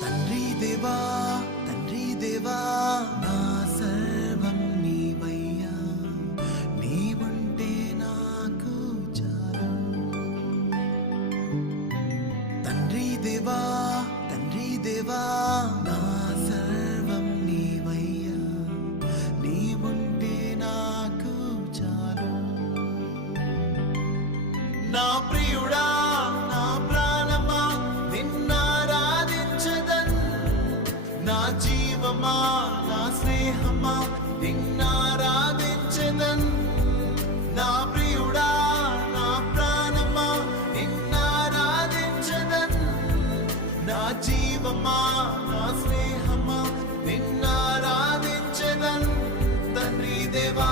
తండ్రి దేవా తండ్రి దేవా నా సర్వం నీవయ్యా, నీవుంటే నాకు చాలు. తండ్రి దేవా తండ్రి దేవా నా సర్వం నీవయ్యా, నీవుంటే నాకు చాలు. నా ప్రియుడా నా ప్రాణమా నిన్నారాధించదన్, నా జీవమా నా స్నేహమా నిన్నారాధించదన్. నా ప్రియుడా నా ప్రాణమా నిన్నారాధించదన్, నా జీవమా నా స్నేహమా నిన్నారాధించదన్. తండ్రి దేవా